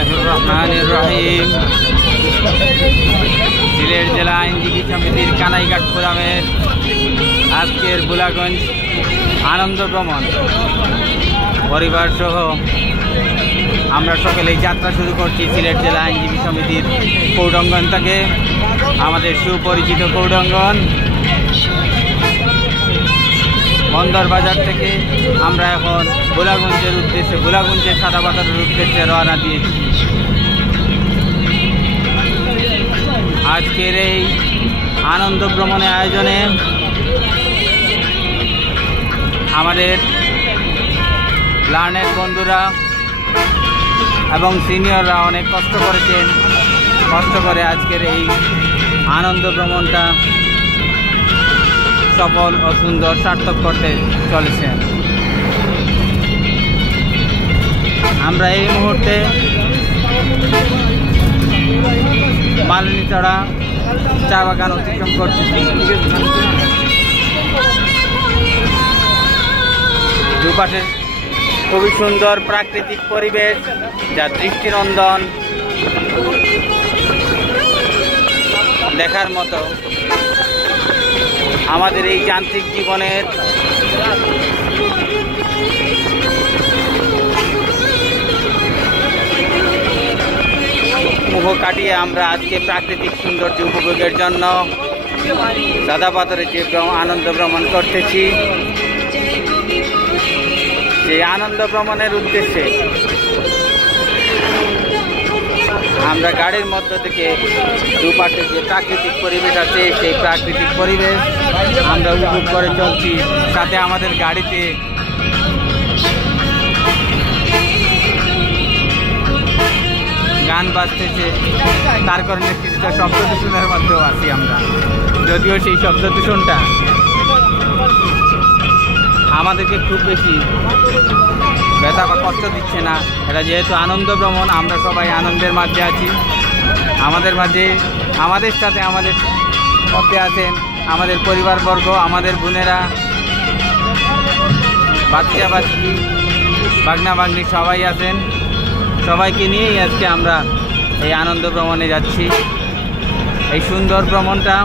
বিসমিল্লাহির রহমানির রহিম। সিলেট জেলা আইনজীবী সমিতির কানাইঘাট ফোরামের আজকের ভোলাগঞ্জ আনন্দ ভ্রমণ পরিবার সহ আমরা সকলেই যাত্রা শুরু করছি সিলেট জেলা আইনজীবী সমিতির কৌডঙ্গন থেকে। আমাদের সুপরিচিত কৌডঙ্গন বন্দর বাজার থেকে আমরা এখন ভোলাগঞ্জের সাদাপাথরের উদ্দেশ্যে রওনা দিয়েছি। আজকের এই আনন্দ ভ্রমণের আয়োজনে আমাদের লার্নের বন্ধুরা এবং সিনিয়ররা অনেক কষ্ট করেছেন। কষ্ট করে আজকের এই আনন্দ ভ্রমণটা সফল ও সুন্দর সার্থক করতে চলেছেন। আমরা এই মুহূর্তে মালিনীছড়া চা বাগান অতিক্রম করতেছি। দুপাশে খুবই সুন্দর প্রাকৃতিক পরিবেশ, যা দৃষ্টিনন্দন, দেখার মতো। আমাদের এই যান্ত্রিক জীবনের মোহ কাটিয়ে আমরা আজকে প্রাকৃতিক সৌন্দর্য উপভোগের জন্য সাদাপাথরে যে আনন্দ ভ্রমণ করতেছি, সেই আনন্দ ভ্রমণের উদ্দেশ্যে আমরা গাড়ির মধ্য থেকে দুপাশে যে প্রাকৃতিক পরিবেশ আছে সেই প্রাকৃতিক পরিবেশ আমরা উপভোগ করে চলছি। সাথে আমাদের গাড়িতে গান বাজতেছে, তার কারণে কিছুটা শব্দ দূষণের মধ্যেও আছি আমরা। যদিও সেই শব্দ দূষণটা আমাদেরকে খুব বেশি ব্যথা বা কষ্ট দিচ্ছে না। এটা যেহেতু আনন্দ ভ্রমণ, আমরা সবাই আনন্দের মাঝে আছি। আমাদের সাথে আমাদের মধ্যে আছেন আমাদের পরিবারবর্গ, আমাদের বোনেরা, বাচ্চা বাচ্চি, বাগনা বাগনি সবাই আছেন। সবাইকে নিয়েই আজকে আমরা এই আনন্দ ভ্রমণে যাচ্ছি। এই সুন্দর ভ্রমণটা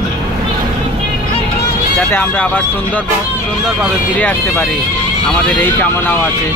যাতে আমরা আবার সুন্দরভাবে ফিরে আসতে পারি, আমাদের এই কামনাও আছে।